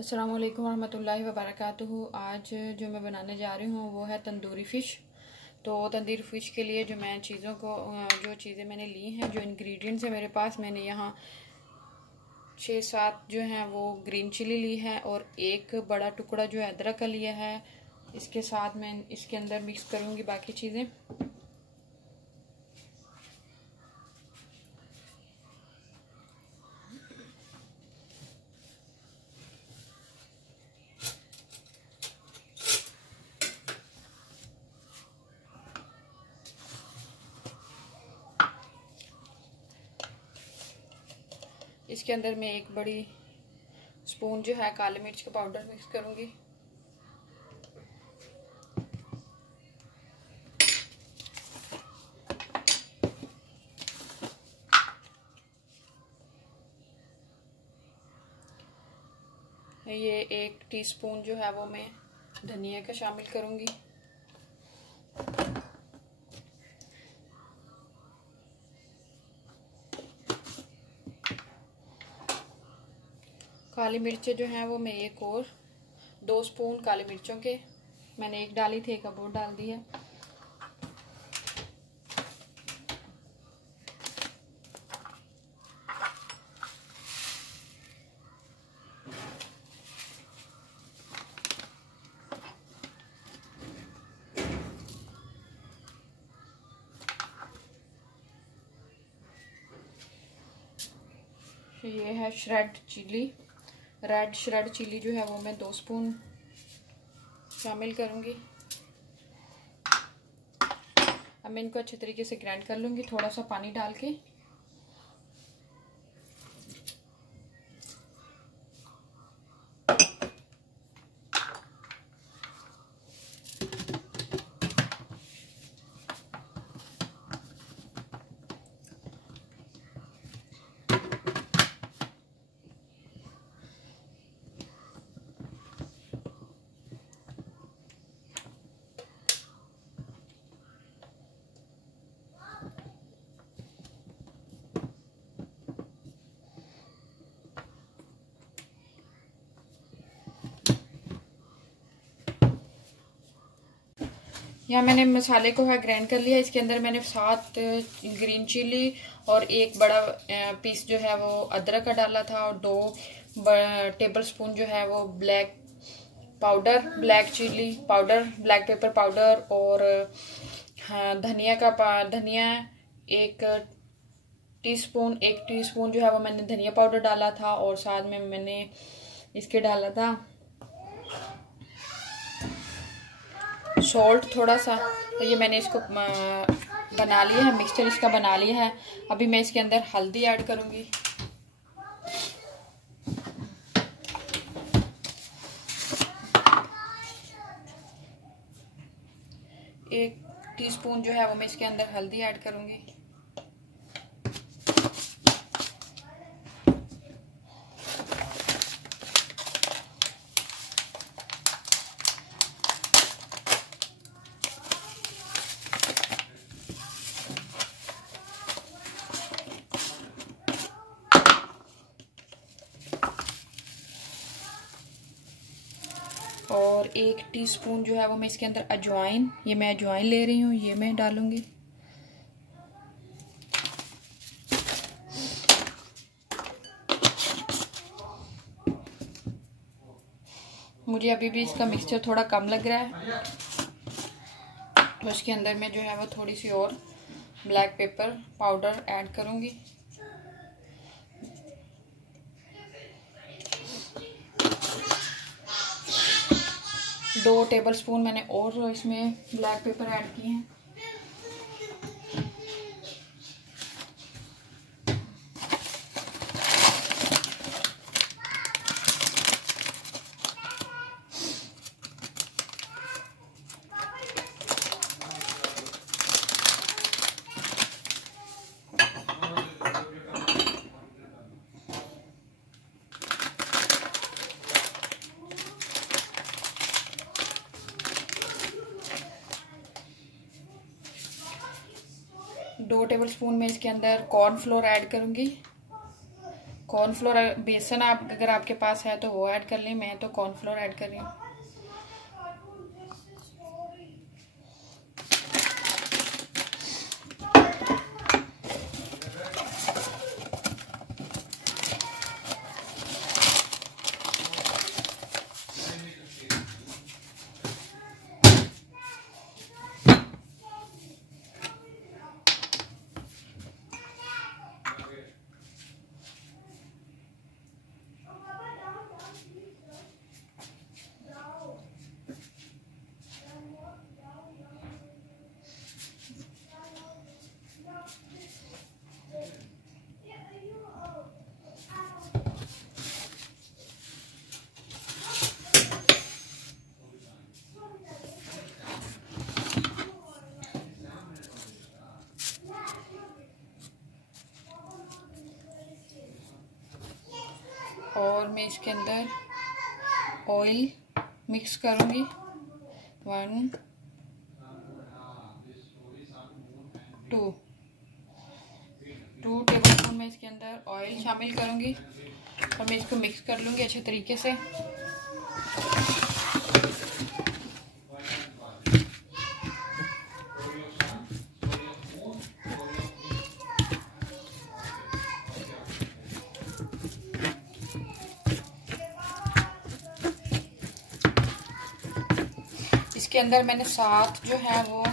अस्सलाम वालेकुम रहमतुल्लाहि व बरकातुहू। आज जो मैं बनाने जा रही हूँ वो है तंदूरी फ़िश। तो तंदूरी फ़िश के लिए जो चीज़ें मैंने ली हैं, जो इंग्रेडिएंट्स है मेरे पास, मैंने यहाँ 6-7 जो हैं वो ग्रीन चिली ली है और एक बड़ा टुकड़ा जो है अदरक का लिया है। इसके साथ मैं इसके अंदर मिक्स करूँगी बाकी चीज़ें। इसके अंदर मैं एक बड़ी स्पून जो है काली मिर्च का पाउडर मिक्स करूँगी। ये 1 टीस्पून जो है वो मैं धनिया का शामिल करूँगी। काली मिर्चें जो हैं वो मैं एक और 2 स्पून काली मिर्चों के, मैंने एक डाली थी, एक अब और डाल दी है। ये है रेड श्रेड चिली जो है वो मैं 2 स्पून शामिल करूँगी। अब मैं इनको अच्छे तरीके से ग्राइंड कर लूँगी थोड़ा सा पानी डाल के। यहाँ मैंने मसाले को है ग्राइंड कर लिया। इसके अंदर मैंने 7 ग्रीन चिली और एक बड़ा पीस जो है वो अदरक का डाला था और 2 टेबल स्पून जो है वो black chili powder, black pepper powder और धनिया 1 टीस्पून जो है वो मैंने धनिया पाउडर डाला था और साथ में मैंने इसके डाला था सॉल्ट थोड़ा सा। तो ये मैंने इसको बना लिया है, मिक्सचर इसका बना लिया है। अभी मैं इसके अंदर हल्दी ऐड करूँगी। एक टीस्पून जो है वो मैं इसके अंदर हल्दी ऐड करूँगी। और 1 टीस्पून जो है वो मैं इसके अंदर अजवाइन, ये मैं अजवाइन ले रही हूँ, ये मैं डालूंगी। मुझे अभी भी इसका मिक्सचर थोड़ा कम लग रहा है, तो इसके अंदर मैं जो है वो थोड़ी सी और ब्लैक पेपर पाउडर ऐड करूँगी। दो टेबल स्पून मैंने और इसमें ब्लैक पेपर ऐड किए हैं। दो टेबल स्पून में इसके अंदर कॉर्नफ्लोर ऐड करूँगी। कॉर्नफ्लोर, बेसन आप अगर आपके पास है तो वो ऐड कर लें, मैं तो कॉर्नफ्लोर ऐड कर रही हूँ। और मैं इसके अंदर ऑयल मिक्स करूँगी। 2 टेबल स्पून मैं इसके अंदर ऑयल शामिल करूँगी और मैं इसको मिक्स कर लूँगी अच्छे तरीके से। इसके अंदर मैंने 7 जो है वो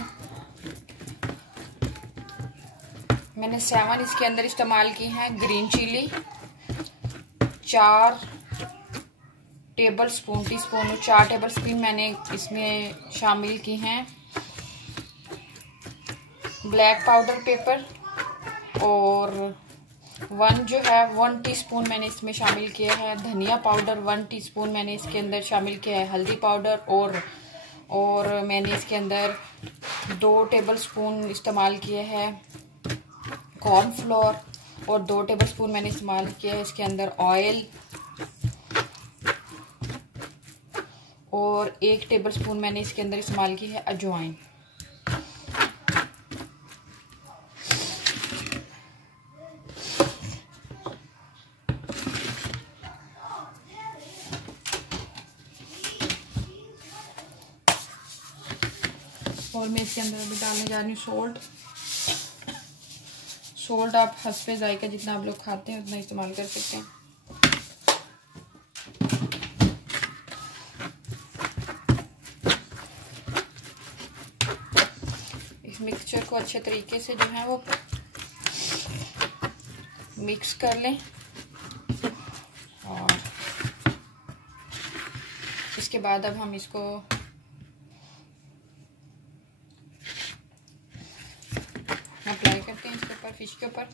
मैंने 7 इसके अंदर इस्तेमाल की हैं green chili. 4 tablespoon 4 tablespoon मैंने इसमें शामिल की हैं ब्लैक पाउडर पेपर। और 1 टीस्पून मैंने इसमें शामिल किया है धनिया पाउडर। 1 टीस्पून मैंने इसके अंदर शामिल किया है हल्दी पाउडर। और मैंने इसके अंदर 2 टेबल स्पून इस्तेमाल किए हैं कॉर्नफ्लोर और 2 टेबल स्पून मैंने इस्तेमाल किया है इसके अंदर ऑयल। और 1 टेबल स्पून मैंने इसके अंदर इस्तेमाल की है अजवाइन। और मैं इसके अंदर अभी डालने जा रही हूँ सोल्ट आप हस्बे जायका जितना आप लोग खाते हैं उतना इस्तेमाल कर सकते हैं। इस मिक्सचर को अच्छे तरीके से जो है वो मिक्स कर लें और इसके बाद अब हम इसको अप्लाई करते हैं इसके ऊपर, फिश के ऊपर।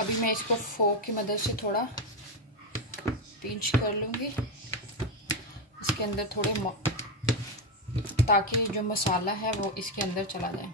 अभी मैं इसको फोक की मदद से थोड़ा पिंच कर लूँगी इसके अंदर थोड़े, ताकि जो मसाला है वो इसके अंदर चला जाए।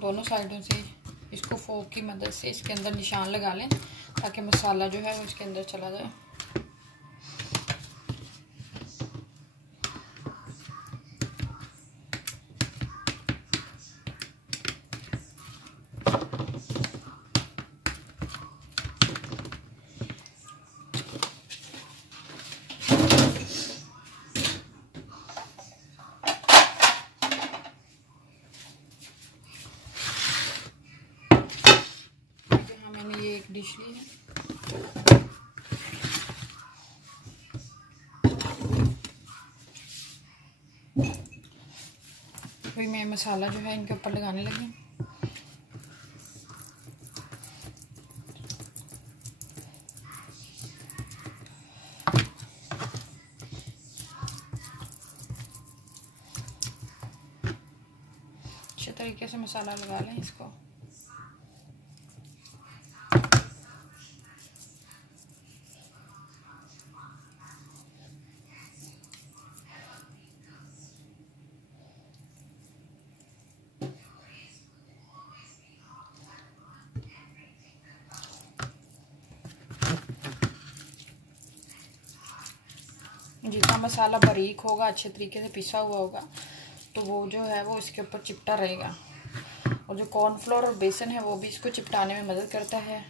दोनों साइडों से इसको फोक की मदद से इसके अंदर निशान लगा लें ताकि मसाला जो है वो इसके अंदर चला जाए। एक डिश ली है, अभी मैं मसाला जो है इनके ऊपर लगाने लगी। अच्छे तरीके से मसाला लगा लें इसको। जितना मसाला बारीक होगा, अच्छे तरीके से पिसा हुआ होगा, तो वो जो है वो इसके ऊपर चिपटा रहेगा। और जो कॉर्नफ्लोर और बेसन है वो भी इसको चिपटाने में मदद करता है।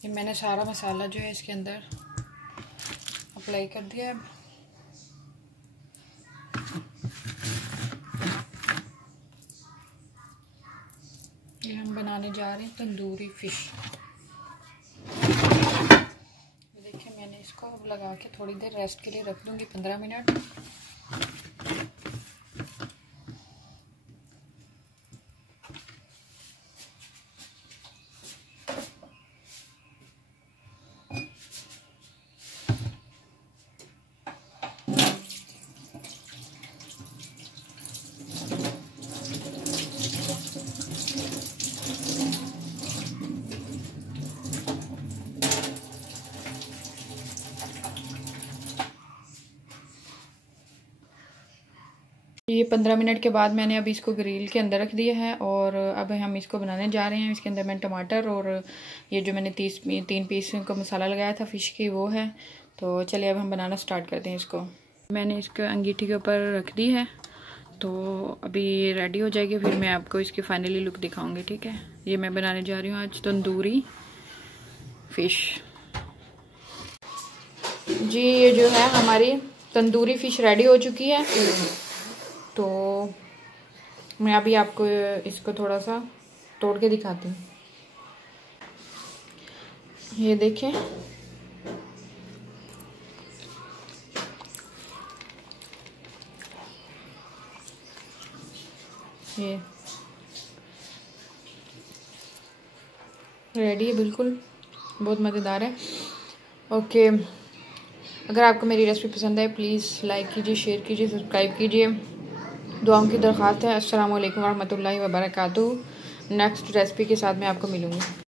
ये मैंने सारा मसाला जो है इसके अंदर अप्लाई कर दिया है। ये हम बनाने जा रहे हैं तंदूरी फिश। देखिए मैंने इसको अब लगा के थोड़ी देर रेस्ट के लिए रख दूंगी, 15 मिनट। ये 15 मिनट के बाद मैंने अभी इसको ग्रिल के अंदर रख दिया है और अब हम इसको बनाने जा रहे हैं। इसके अंदर मैंने टमाटर और ये जो मैंने 3 पीस का मसाला लगाया था फ़िश की वो है। तो चलिए अब हम बनाना स्टार्ट करते हैं इसको। मैंने इसको अंगीठी के ऊपर रख दी है, तो अभी रेडी हो जाएगी, फिर मैं आपको इसकी फाइनली लुक दिखाऊँगी। ठीक है, ये मैं बनाने जा रही हूँ आज तंदूरी फ़िश। जी ये जो है हमारी तंदूरी फ़िश रेडी हो चुकी है। तो मैं अभी आपको इसको थोड़ा सा तोड़ के दिखाती हूँ। ये देखें, ये रेडी है, बिल्कुल बहुत मज़ेदार है। ओके, अगर आपको मेरी रेसिपी पसंद आए प्लीज़ लाइक कीजिए, शेयर कीजिए, सब्सक्राइब कीजिए। दुआओं की दरख्वास्त है। अस्सलाम वालेकुम रहमतुल्लाहि व बरकातुहू। नेक्स्ट रेसिपी के साथ मैं आपको मिलूँगी।